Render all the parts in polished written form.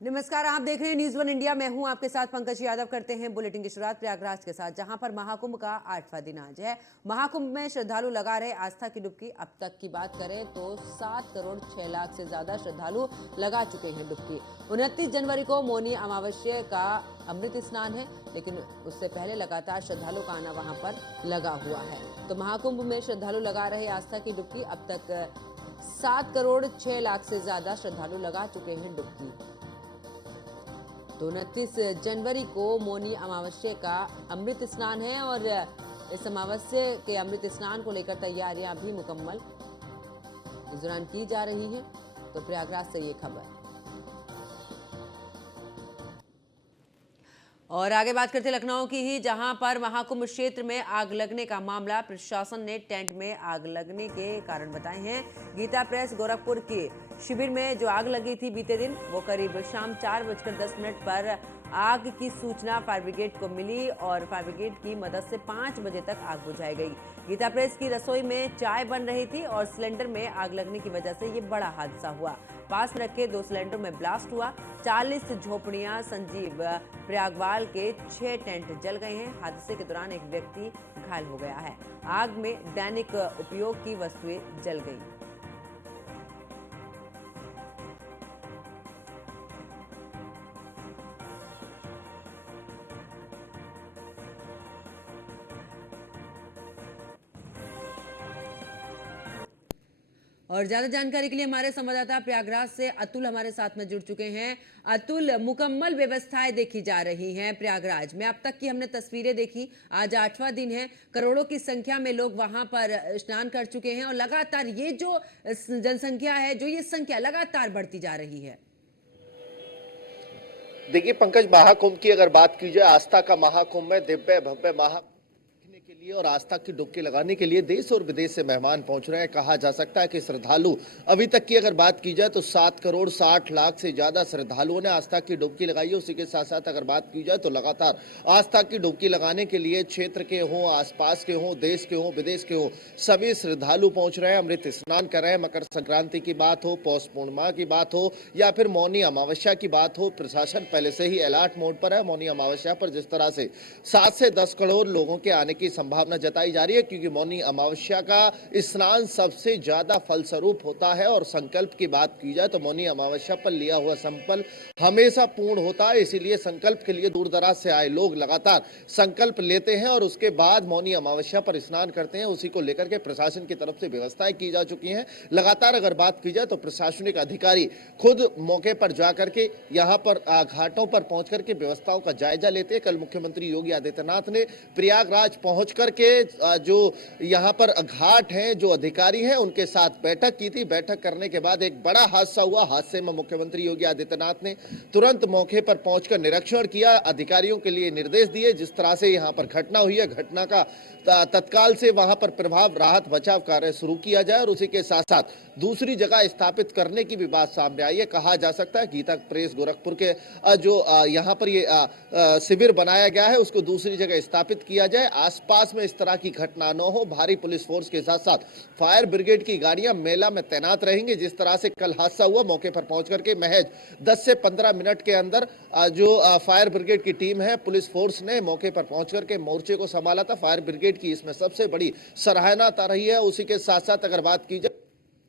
नमस्कार, आप देख रहे हैं न्यूज़ वन इंडिया। मैं हूं आपके साथ पंकज यादव। करते हैं बुलेटिन की शुरुआत प्रयागराज के साथ, जहां पर महाकुंभ का 8वां दिन आज है। महाकुंभ में श्रद्धालु लगा रहे आस्था की डुबकी। अब तक की बात करें तो 7 करोड़ 6 लाख से ज्यादा श्रद्धालु लगा चुके हैं डुबकी। 29 जनवरी को मौनी अमावस्या का अमृत स्नान है, लेकिन उससे पहले लगातार श्रद्धालु का आना वहां पर लगा हुआ है। तो महाकुंभ में श्रद्धालु लगा रहे आस्था की डुबकी। अब तक 7 करोड़ 6 लाख से ज्यादा श्रद्धालु लगा चुके हैं डुबकी। तो 29 जनवरी को मौनी अमावस्या का अमृत स्नान है और इस अमावस्या के अमृत स्नान को लेकर तैयारियां भी मुकम्मल इस दौरान की जा रही हैं। तो प्रयागराज से ये खबर। और आगे बात करते लखनऊ की ही, जहां पर महाकुंभ क्षेत्र में आग लगने का मामला। प्रशासन ने टेंट में आग लगने के कारण बताए हैं। गीता प्रेस गोरखपुर के शिविर में जो आग लगी थी बीते दिन, वो करीब शाम 4:10 पर आग की सूचना फायर ब्रिगेड को मिली और फायर ब्रिगेड की मदद से 5 बजे तक आग बुझाई गई। गीता प्रेस की रसोई में चाय बन रही थी और सिलेंडर में आग लगने की वजह से ये बड़ा हादसा हुआ। पास में रखे 2 सिलेंडर में ब्लास्ट हुआ। 40 झोपड़ियां संजीव प्रयागवाल के 6 टेंट जल गए हैं। हादसे के दौरान एक व्यक्ति घायल हो गया है। आग में दैनिक उपयोग की वस्तुएं जल गई। और ज्यादा जानकारी के लिए हमारे संवाददाता प्रयागराज से अतुल हमारे साथ में जुड़ चुके हैं। अतुल, मुकम्मल व्यवस्थाएं देखी जा रही हैं प्रयागराज में। अब तक की हमने तस्वीरें देखी, आज 8वां दिन है। करोड़ों की संख्या में लोग वहां पर स्नान कर चुके हैं और लगातार ये जो जनसंख्या है, जो ये संख्या लगातार बढ़ती जा रही है। देखिए पंकज, महाकुंभ की अगर बात की जाए, आस्था का महाकुंभ में दिव्य भव्य महाकुंभ के लिए और आस्था की डुबकी लगाने के लिए देश और विदेश से मेहमान पहुंच रहे हैं। कहा जा सकता है कि श्रद्धालु अभी तक की अगर बात की जाए तो 7 करोड़ 60 लाख से ज्यादा श्रद्धालुओं ने आस्था की डुबकी लगाई है। उसी के साथ साथ अगर बात की जाए तो लगातार आस्था की डुबकी लगाने के लिए क्षेत्र के हों, आसपास के हों, देश के हों, विदेश के हों, सभी श्रद्धालु पहुंच रहे हैं, अमृत स्नान कर रहे हैं। मकर संक्रांति की बात हो, पौष पूर्णिमा की बात हो या फिर मौनी अमावस्या की बात हो, प्रशासन पहले से ही अलर्ट मोड पर है। मौनी अमावस्या पर जिस तरह से 7 से 10 करोड़ लोगों के आने की संभावना जताई जा रही है, क्योंकि मौनी अमावस्या का स्नान सबसे ज्यादा फलस्वरूप होता है। और संकल्प की बात की जाए तो मौनी अमावस्या पर लिया हुआ संकल्प हमेशा पूर्ण होता है। इसीलिए संकल्प के लिए दूर दराज से आए लोग लगातार संकल्प लेते हैं और उसके बाद मौनी अमावस्या पर स्नान करते हैं। उसी को लेकर के प्रशासन की तरफ से व्यवस्थाएं की जा चुकी हैं। लगातार अगर बात की जाए तो प्रशासनिक अधिकारी खुद मौके पर जाकर के यहाँ पर घाटों पर पहुंच करके व्यवस्थाओं का जायजा लेते हैं। कल मुख्यमंत्री योगी आदित्यनाथ ने प्रयागराज पहुंच करके जो यहाँ पर घाट हैं, जो अधिकारी हैं, उनके साथ बैठक की थी। बैठक करने के बाद एक बड़ा हादसा हुआ। हादसे में मुख्यमंत्री योगी आदित्यनाथ ने तुरंत मौके पर पहुंचकर निरीक्षण किया, अधिकारियों के लिए निर्देश दिए। जिस तरह से यहाँ पर घटना हुई है, घटना का तत्काल से वहां पर प्रभाव राहत बचाव कार्य शुरू किया जाए और उसी के साथ साथ दूसरी जगह स्थापित करने की भी बात सामने आई है। कहा जा सकता है गीता प्रेस गोरखपुर के जो यहाँ पर ये शिविर बनाया गया है, उसको दूसरी जगह स्थापित किया जाए। आसपास में इस तरह की घटना न हो, भारी पुलिस फोर्स के साथ साथ फायर ब्रिगेड की गाड़ियां मेला में तैनात रहेंगी। जिस तरह से कल हादसा हुआ, मौके पर पहुंच करके महज 10 से 15 मिनट के अंदर जो फायर ब्रिगेड की टीम है, पुलिस फोर्स ने मौके पर पहुंच करके मोर्चे को संभाला था। फायर ब्रिगेड की इसमें सबसे बड़ी सराहना रही है। उसी के साथ साथ अगर बात की जाए,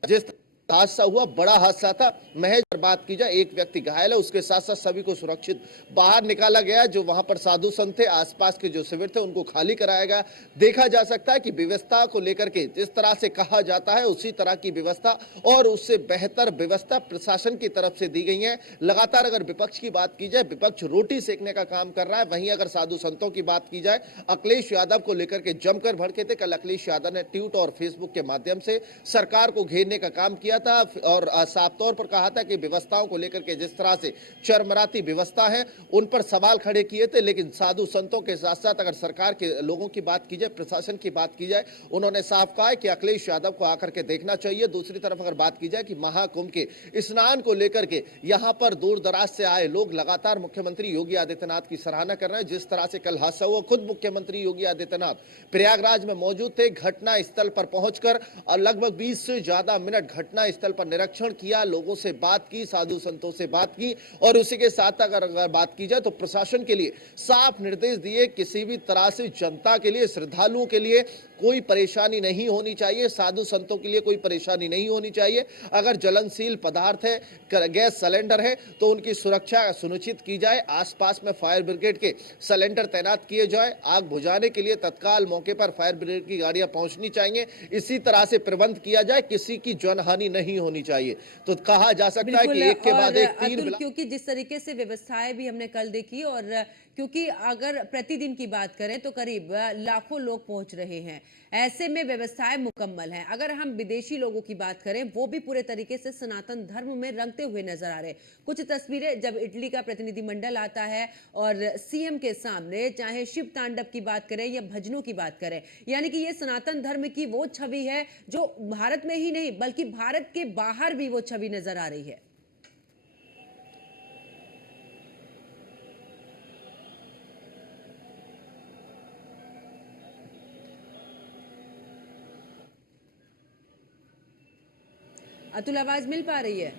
जिस हादसा हुआ बड़ा हादसा था, महज बात की जाए एक व्यक्ति घायल है, उसके साथ साथ सभी को सुरक्षित बाहर निकाला गया। जो वहां पर साधु संत थे, आसपास के जो शिविर थे, उनको खाली कराया गया। देखा जा सकता है कि व्यवस्था को लेकर के जिस तरह से कहा जाता है, उसी तरह की व्यवस्था और उससे बेहतर व्यवस्था प्रशासन की तरफ से दी गई है। लगातार अगर विपक्ष की बात की जाए, विपक्ष रोटी सेकने का काम कर रहा है। वहीं अगर साधु संतों की बात की जाए, अखिलेश यादव को लेकर के जमकर भड़के थे। कल अखिलेश यादव ने ट्वीट और फेसबुक के माध्यम से सरकार को घेरने का काम किया था और साफ तौर पर कहा था कि व्यवस्थाओं को लेकर के जिस तरह से चरमराती व्यवस्था है, उन पर सवाल खड़े किए थे। लेकिन साधु संतों के साथ साथ अगर सरकार के लोगों की बात की जाए, प्रशासन की बात की जाए, उन्होंने साफ कहा है कि अखिलेश यादव को आकर के देखना चाहिए। दूसरी तरफ अगर बात की जाए कि महाकुंभ के स्नान को लेकर के यहां पर दूर दराज से आए लोग लगातार मुख्यमंत्री योगी आदित्यनाथ की सराहना कर रहे हैं। जिस तरह से कल हादसा हुआ, खुद मुख्यमंत्री योगी आदित्यनाथ प्रयागराज में मौजूद थे। घटना स्थल पर पहुंचकर लगभग 20 से ज्यादा मिनट घटना स्थल पर निरीक्षण किया, लोगों से बात की, साधु संतों से बात की और उसी के साथ अगर बात की जाए तो प्रशासन के लिए साफ निर्देश दिए, किसी भी तरह से जनता के लिए, श्रद्धालुओं के लिए कोई परेशानी नहीं होनी चाहिए, साधु संतों के लिए कोई परेशानी नहीं होनी चाहिए। अगर ज्वलनशील पदार्थ है, गैस सिलेंडर है तो उनकी सुरक्षा सुनिश्चित की जाए। आसपास में फायर ब्रिगेड के सिलेंडर तैनात किए जाए। आग बुझाने के लिए तत्काल मौके पर फायर ब्रिगेड की गाड़ियां पहुंचनी चाहिए। इसी तरह से प्रबंध किया जाए, किसी की जनहानि नहीं होनी चाहिए। तो कहा जा सकता है बिल्कुल। कि एक के बाद और एक तीन अतुल, क्योंकि जिस तरीके से व्यवस्थाएं भी हमने कल देखी, और क्योंकि अगर प्रतिदिन की बात करें तो करीब लाखों लोग पहुंच रहे हैं, ऐसे में व्यवस्थाएं मुकम्मल हैं। अगर हम विदेशी लोगों की बात करें, वो भी पूरे तरीके से सनातन धर्म में रंगते हुए नजर आ रहे हैं। कुछ तस्वीरें जब इटली का प्रतिनिधिमंडल आता है और सीएम के सामने, चाहे शिव तांडव की बात करें या भजनों की बात करें, यानी कि ये सनातन धर्म की वो छवि है जो भारत में ही नहीं बल्कि भारत के बाहर भी वो छवि नजर आ रही है। अतुल, आवाज मिल पा रही है?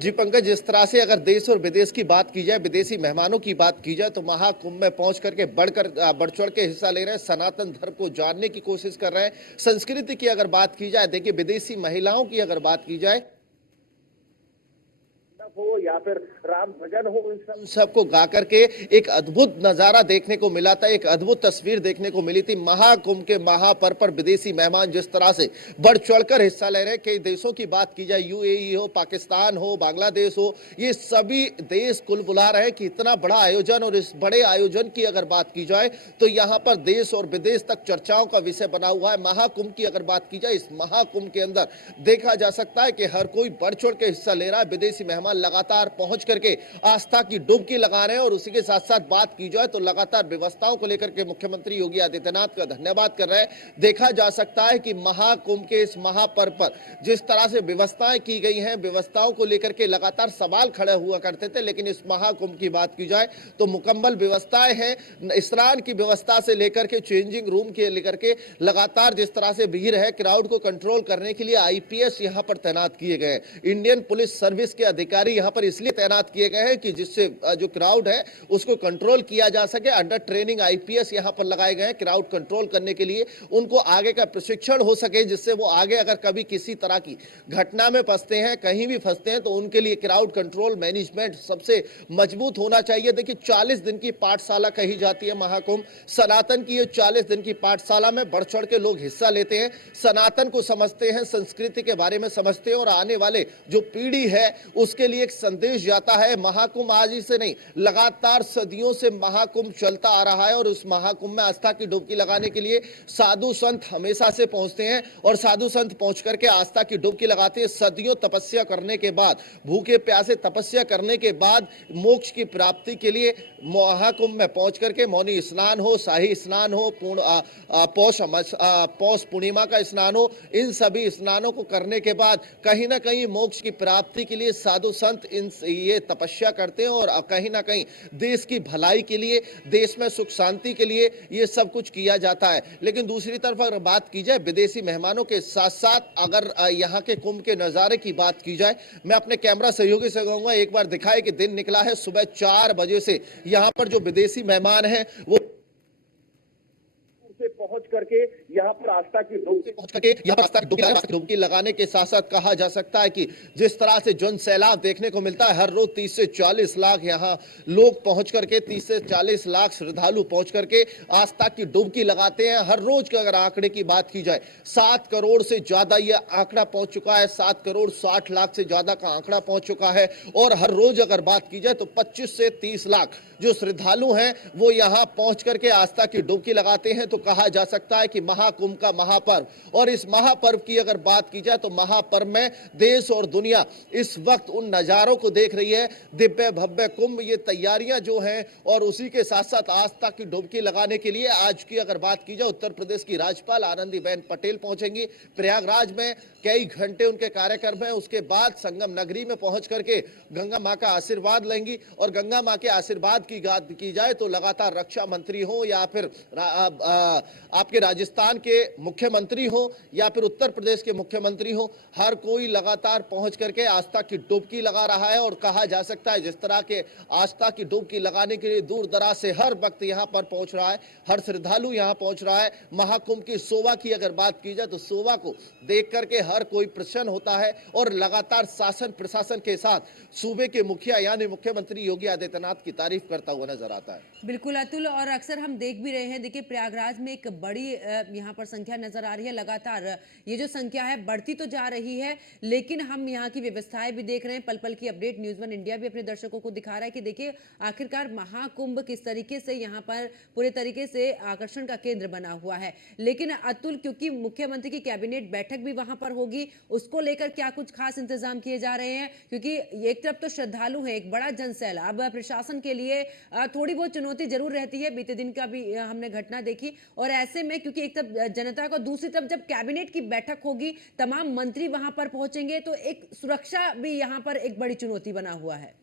जी पंकज, जिस तरह से अगर देश और विदेश की बात की जाए, विदेशी मेहमानों की बात की जाए तो महाकुंभ में पहुंच करके बढ़ चढ़ के हिस्सा ले रहे हैं, सनातन धर्म को जानने की कोशिश कर रहे हैं। संस्कृति की अगर बात की जाए, देखिए विदेशी महिलाओं की अगर बात की जाए हो या फिर राम भजन हो, उन सबको गा करके एक अद्भुत नजारा देखने को मिला था, एक अद्भुत तस्वीर देखने को मिली थी। महाकुंभ के महापर्व पर विदेशी मेहमान जिस तरह से बढ़ चढ़कर हिस्सा ले रहे हैं, कई देशों की बात की जाए, यूएई हो, पाकिस्तान हो, बांग्लादेश हो, ये सभी देश कुल बुला रहे हैं कि इतना बड़ा आयोजन, और इस बड़े आयोजन की अगर बात की जाए तो यहाँ पर देश और विदेश तक चर्चाओं का विषय बना हुआ है। महाकुंभ की अगर बात की जाए, इस महाकुंभ के अंदर देखा जा सकता है कि हर कोई बढ़ चढ़ के हिस्सा ले रहा है। विदेशी मेहमान लगातार पहुंच करके आस्था की डुबकी लगा रहे हैं, और उसी के साथ साथ बात की जाए तो लगातार व्यवस्थाओं को लेकर के मुख्यमंत्री योगी आदित्यनाथ का धन्यवाद कर रहे हैं। देखा जा सकता है कि महाकुंभ के इस महापर्व पर जिस तरह से व्यवस्थाएं की गई हैं, व्यवस्थाओं को लेकर के लगातार सवाल खड़े हुआ करते थे, लेकिन इस महाकुंभ की बात की जाए तो मुकम्मल व्यवस्थाएं हैं। स्नान की व्यवस्था से लेकर के चेंजिंग रूम के लेकर के लगातार जिस तरह से भीड़ है, क्राउड को कंट्रोल करने के लिए आईपीएस यहां पर तैनात किए गए हैं। इंडियन पुलिस सर्विस के अधिकारी यहां पर इसलिए तैनात किए गए हैं कि जिससे जो क्राउड है उसको कंट्रोल किया जा सके। अंडर ट्रेनिंग आईपीएस यहां पर लगाए गए हैं क्राउड कंट्रोल करने के लिए, उनको आगे का प्रशिक्षण हो सके, जिससे वो आगे अगर कभी किसी तरह की घटना में फंसते हैं, कहीं भी फंसते हैं, तो उनके लिए क्राउड कंट्रोल मैनेजमेंट सबसे मजबूत होना चाहिए। देखिए 40 दिन की पाठशाला कही जाती है महाकुंभ, सनातन की ये 40 दिन की पाठशाला में बढ़ चढ़ के लोग हिस्सा लेते हैं, सनातन को समझते हैं, संस्कृति के बारे में समझते हैं, और आने वाले जो पीढ़ी है उसके लिए एक संदेश जाता है। महाकुंभ आज ही से नहीं, लगातार सदियों से महाकुंभ चलता आ रहा है, और उस महाकुंभ में आस्था की डुबकी लगाने के लिए साधु संत हमेशा से पहुंचते हैं, और साधु संत पहुंच करके आस्था की डुबकी लगाते हैं। सदियों तपस्या करने के बाद, भूखे प्यासे तपस्या करने के बाद मोक्ष की प्राप्ति के लिए महाकुंभ में पहुंच करके मौनी स्नान हो, शाही स्नान हो, पौष पूर्णिमा का स्नान हो, इन सभी स्नानों को करने के बाद कहीं ना कहीं मोक्ष की प्राप्ति के लिए साधु संत ये तपस्या करते हैं, और कहीं ना कहीं देश की भलाई के लिए, देश में सुख शांति के लिए ये सब कुछ किया जाता है। लेकिन दूसरी तरफ अगर बात की जाए विदेशी मेहमानों के साथ साथ अगर यहाँ के कुंभ के नजारे की बात की जाए, मैं अपने कैमरा सहयोगी से कहूंगा एक बार दिखाए कि दिन निकला है सुबह 4 बजे से, यहाँ पर जो विदेशी मेहमान हैं वो पहुंच करके यहाँ पर आस्था की डुबकी लगाने के साथ साथ कहा जा सकता है कि जिस तरह से जन सैलाब देखने को मिलता है, हर रोज 30 से 40 लाख यहाँ लोग पहुंच करके, 30 से 40 लाख श्रद्धालु पहुंच करके आस्था की डुबकी लगाते हैं। हर रोज के अगर आंकड़े की बात की जाए 7 करोड़ से ज्यादा यह आंकड़ा पहुंच चुका है, 7 करोड़ 60 लाख से ज्यादा का आंकड़ा पहुंच चुका है। और हर रोज अगर बात की जाए तो 25 से 30 लाख जो श्रद्धालु हैं वो यहाँ पहुंच करके आस्था की डुबकी लगाते हैं। तो कहा जा सकता है कि महाकुंभ का महापर्व, और इस महापर्व की अगर बात की जाए तो महापर्व में देश और दुनिया इस वक्त उन नजारों को देख रही है। दिव्य भव्य कुंभ, ये तैयारियां जो हैं, और उसी के साथ साथ आस्था की डुबकी लगाने के लिए आज की अगर बात की जाए उत्तर प्रदेश की राज्यपाल आनंदीबेन पटेल पहुंचेंगी प्रयागराज में। कई घंटे उनके कार्यक्रम है, उसके बाद संगम नगरी में पहुंच करके गंगा मां का आशीर्वाद लेंगी। और गंगा मां के आशीर्वाद की बात की जाए तो लगातार रक्षा मंत्री हो या फिर आपके राजस्थान राजस्थान के मुख्यमंत्री हो या फिर उत्तर प्रदेश के मुख्यमंत्री हो, हर कोई लगातार पहुंच करके आस्था की डुबकी लगा रहा है। और कहा जा सकता है जिस तरह के आस्था की डुबकी लगाने के लिए दूर दराज से हर वक्त यहां पर पहुंच रहा है, हर श्रद्धालु यहां पहुंच रहा है। महाकुंभ की शोभा की अगर बात की जाए तो शोभा को देख करके हर कोई प्रसन्न होता है और लगातार शासन प्रशासन के साथ सूबे के मुखिया यानी मुख्यमंत्री योगी आदित्यनाथ की तारीफ करता हुआ नजर आता है। बिल्कुल अतुल, और अक्सर हम देख भी रहे हैं, देखिए प्रयागराज में एक बड़ी यहाँ पर संख्या नजर आ रही है। लगातार ये जो संख्या है बढ़ती तो जा रही है, लेकिन हम यहाँ की व्यवस्थाएं भी देख रहे हैं। पल पल की अपडेट न्यूज़ वन इंडिया भी अपने दर्शकों को दिखा रहा है कि देखिए आखिरकार महाकुंभ किस तरीके से यहाँ पर पूरे तरीके से आकर्षण का केंद्र बना हुआ है। लेकिन अतुल, क्योंकि मुख्यमंत्री की कैबिनेट बैठक भी वहां पर होगी, उसको लेकर क्या कुछ खास इंतजाम किए जा रहे हैं? क्योंकि एक तरफ तो श्रद्धालु है, एक बड़ा जनसैलाब, प्रशासन के लिए थोड़ी बहुत चुनौती जरूर रहती है। बीते दिन का भी हमने घटना देखी, और ऐसे में क्योंकि एक तरफ जनता को, दूसरी तरफ जब कैबिनेट की बैठक होगी, तमाम मंत्री वहां पर पहुंचेंगे, तो एक सुरक्षा भी यहां पर एक बड़ी चुनौती बना हुआ है।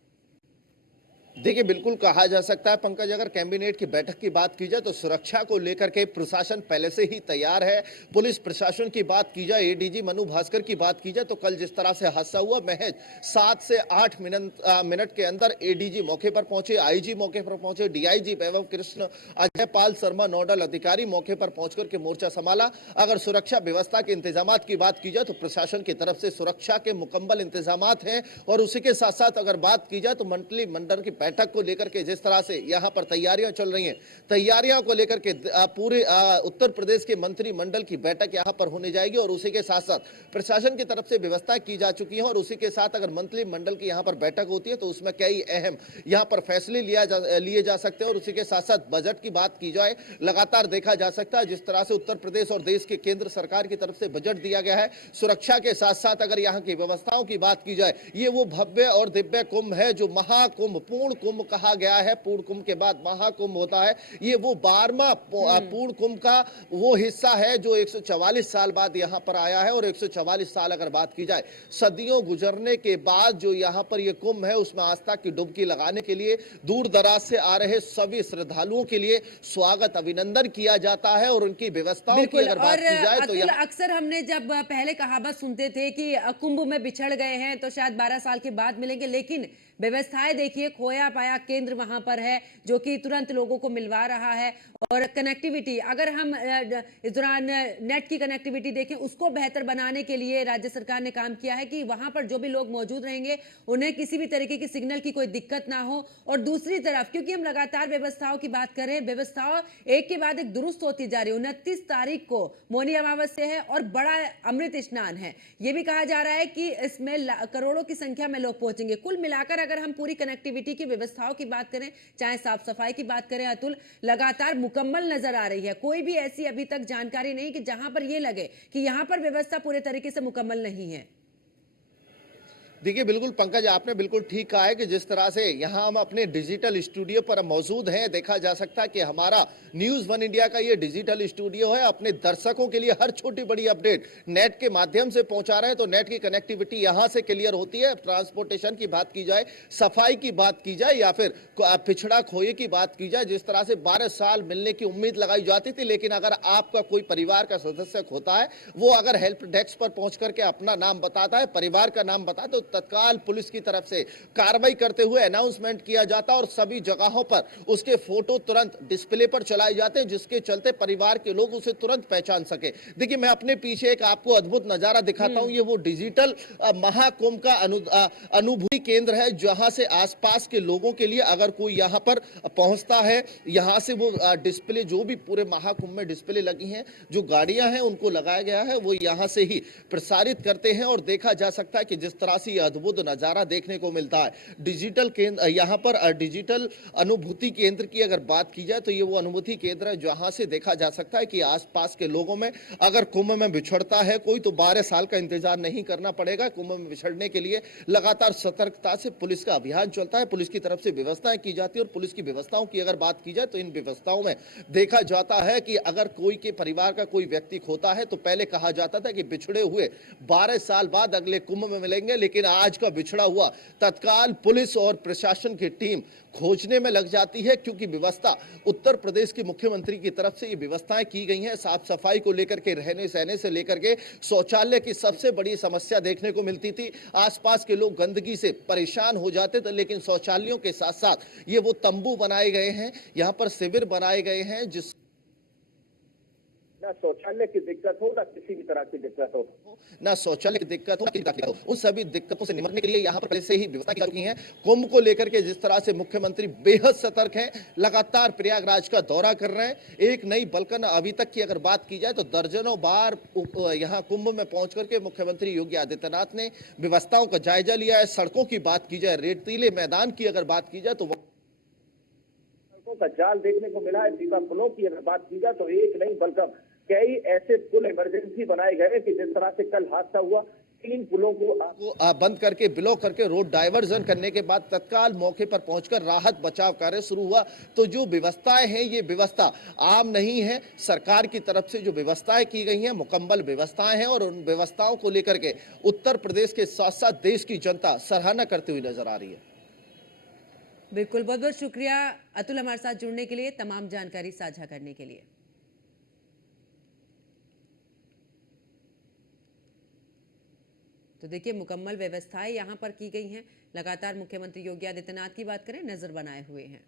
देखिए, बिल्कुल कहा जा सकता है पंकज, अगर कैबिनेट की बैठक की बात की जाए तो सुरक्षा को लेकर के प्रशासन पहले से ही तैयार है। पुलिस प्रशासन की बात की जाए, एडीजी मनु भास्कर की बात की जाए तो कल जिस तरह से हादसा हुआ, महज 7 से 8 मिनट के अंदर एडीजी मौके पर पहुंचे, आईजी मौके पर पहुंचे, डीआईजी वैभव कृष्ण अजय पाल शर्मा नोडल अधिकारी मौके पर पहुंचकर के मोर्चा संभाला। अगर सुरक्षा व्यवस्था के इंतजाम की बात की जाए तो प्रशासन की तरफ से सुरक्षा के मुकम्मल इंतजाम हैं। और उसी के साथ साथ अगर बात की जाए तो मंत्रिमंडल की बैठक को लेकर के जिस तरह से यहां पर तैयारियां चल रही हैं, तैयारियों को लेकर के पूरे उत्तर प्रदेश के मंत्रिमंडल की बैठक यहां पर होने जाएगी। और उसी के साथ साथ प्रशासन की तरफ से व्यवस्था की जा चुकी है। और उसी के साथ अगर मंत्रिमंडल की यहां पर बैठक होती है तो उसमें कई अहम यहां पर फैसले लिए जा सकते हैं। और उसी के साथ साथ बजट की बात की जाए, लगातार देखा जा सकता है जिस तरह से उत्तर प्रदेश और देश के केंद्र सरकार की तरफ से बजट दिया गया है। सुरक्षा के साथ साथ अगर यहां की व्यवस्थाओं की बात की जाए, ये वो भव्य और दिव्य कुंभ है जो महाकुंभ, पूर्ण कुंभ कहा गया है। पूर्ण कुंभ के बाद महाकुंभ होता है। ये वो 12वां पूर्ण कुंभ का वो हिस्सा है जो 144 साल बाद यहां पर आया है। और 144 साल अगर बात की जाए, सदियों गुजरने के बाद जो यहां पर ये कुंभ है, उसमें आस्था की डुबकी लगाने के लिए दूर दराज से आ रहे सभी श्रद्धालुओं के लिए स्वागत अभिनंदन किया जाता है। और उनकी व्यवस्थाओं की अगर बात की जाए तो अक्सर हमने जब पहले कहावत सुनते थे कि कुंभ में बिछड़ गए हैं तो शायद 12 साल के बाद मिलेंगे, लेकिन व्यवस्थाएं देखिए, खोया पाया केंद्र वहां पर है जो कि तुरंत लोगों को मिलवा रहा है। और कनेक्टिविटी, अगर हम इस दौरान नेट की कनेक्टिविटी देखें, उसको बेहतर बनाने के लिए राज्य सरकार ने काम किया है कि वहां पर जो भी लोग मौजूद रहेंगे उन्हें किसी भी तरीके की सिग्नल की कोई दिक्कत ना हो। और दूसरी तरफ, क्योंकि हम लगातार व्यवस्थाओं की बात करें, व्यवस्थाओं एक के बाद एक दुरुस्त होती जा रही है। 29 तारीख को मौनी अमावस्या है और बड़ा अमृत स्नान है। यह भी कहा जा रहा है कि इसमें करोड़ों की संख्या में लोग पहुंचेंगे। कुल मिलाकर अगर हम पूरी कनेक्टिविटी की व्यवस्थाओं की बात करें, चाहे साफ सफाई की बात करें, अतुल, लगातार मुकम्मल नजर आ रही है। कोई भी ऐसी अभी तक जानकारी नहीं कि जहां पर यह लगे कि यहां पर व्यवस्था पूरे तरीके से मुकम्मल नहीं है। देखिए, बिल्कुल पंकज, आपने बिल्कुल ठीक कहा है कि जिस तरह से यहाँ हम अपने डिजिटल स्टूडियो पर मौजूद हैं, देखा जा सकता है कि हमारा न्यूज़ वन इंडिया का ये डिजिटल स्टूडियो है, अपने दर्शकों के लिए हर छोटी बड़ी अपडेट नेट के माध्यम से पहुंचा रहे हैं। तो नेट की कनेक्टिविटी यहाँ से क्लियर होती है। ट्रांसपोर्टेशन की बात की जाए, सफाई की बात की जाए, या फिर पिछड़ा खोए की बात की जाए, जिस तरह से 12 साल मिलने की उम्मीद लगाई जाती थी, लेकिन अगर आपका कोई परिवार का सदस्य खोता है, वो अगर हेल्प डेस्क पर पहुंच करके अपना नाम बताता है, परिवार का नाम बताता है, तो तत्काल पुलिस की तरफ से कार्रवाई करते हुए अनाउंसमेंट किया जाता है। और सभी जगहों पर उसके फोटो तुरंत डिस्प्ले पर चलाए जाते हैं, जिसके चलते परिवार के लोग उसे तुरंत पहचान सके। देखिए, मैं अपने पीछे एक आपको अद्भुत नजारा दिखाता हूं। ये वो डिजिटल महाकुंभ का अनुभूति केंद्र है, जहां से आसपास के लोगों के लिए अगर कोई यहां पर पहुंचता है, यहां से वो डिस्प्ले, जो भी पूरे महाकुंभ में डिस्प्ले लगी हैं, जो गाड़ियां हैं उनको लगाया गया है, वो यहां से ही प्रसारित करते हैं। और देखा जा सकता है कि जिस तरह से अद्भुत नजारा देखने को मिलता है। डिजिटल केंद्र, यहां पर डिजिटल अनुभूति केंद्र की अगर बात की जाए तो ये वो अनुभूति केंद्र है जहां से देखा जा सकता है कि आसपास के लोगों में अगर कुंभ में बिछड़ता है कोई, तो 12 साल का इंतजार नहीं करना पड़ेगा। कुंभ में बिछड़ने के लिए लगातार सतर्कता से पुलिस का अभियान चलता है, पुलिस की तरफ से व्यवस्थाएं की जाती है। और पुलिस की व्यवस्थाओं की अगर बात की जाए तो इन व्यवस्थाओं में देखा जाता है कि अगर कोई के परिवार का कोई व्यक्ति खोता है तो पहले कहा जाता था कि बिछड़े हुए 12 साल बाद अगले कुंभ में मिलेंगे, लेकिन आज का बिछड़ा हुआ तत्काल पुलिस और प्रशासन की टीम खोजने में लग जाती है, क्योंकि व्यवस्था उत्तर प्रदेश के मुख्यमंत्री की तरफ से ये व्यवस्थाएं की गई हैं। साफ सफाई को लेकर के, रहने सहने से लेकर के शौचालय की सबसे बड़ी समस्या देखने को मिलती थी। आसपास के लोग गंदगी से परेशान हो जाते थे, लेकिन शौचालयों के साथ साथ ये वो तंबू बनाए गए हैं, यहाँ पर शिविर बनाए गए हैं, जिस ना शौचालय की दिक्कत हो, ना किसी भी तरह की दिक्कत हो। ना शौचालय की दिक्कत हो, ना किसी तरह की दिक्कत हो। उन सभी दिक्कतों से निपटने के लिए यहाँ पर पहले से ही व्यवस्था की जा चुकी है। कुंभ को लेकर के जिस तरह से मुख्यमंत्री बेहद सतर्क हैं, लगातार प्रयागराज का दौरा कर रहे हैं। एक नहीं बल्कि अभी तक की अगर बात की जाए तो दर्जनों बार यहाँ कुंभ में पहुंच करके मुख्यमंत्री योगी आदित्यनाथ ने व्यवस्थाओं का जायजा लिया है। सड़कों की बात की जाए, रेतीले मैदान की अगर बात की जाए तो सड़कों का जाल देखने को मिला है। दीपा पुलों की अगर बात की जाए तो एक नहीं बल्कि कई ऐसे पुल इमरजेंसी बनाए गए कि जिस तरह से कल हादसा हुआ, 3 पुलों को बंद करके, ब्लॉक करके रोड डाइवर्जन करने के बाद तत्काल मौके पर पहुंचकर राहत बचाव कार्य शुरू हुआ। तो जो व्यवस्थाएं हैं, ये व्यवस्था आम नहीं है। सरकार की तरफ से जो व्यवस्थाएं की गई हैं, मुकम्मल व्यवस्थाएं हैं, और उन व्यवस्थाओं को लेकर के उत्तर प्रदेश के साथ साथ देश की जनता सराहना करती हुई नजर आ रही है। बिल्कुल, बहुत बहुत शुक्रिया अतुल हमारे साथ जुड़ने के लिए, तमाम जानकारी साझा करने के लिए। तो देखिए, मुकम्मल व्यवस्थाएं यहां पर की गई हैं। लगातार मुख्यमंत्री योगी आदित्यनाथ की बात करें, नजर बनाए हुए हैं।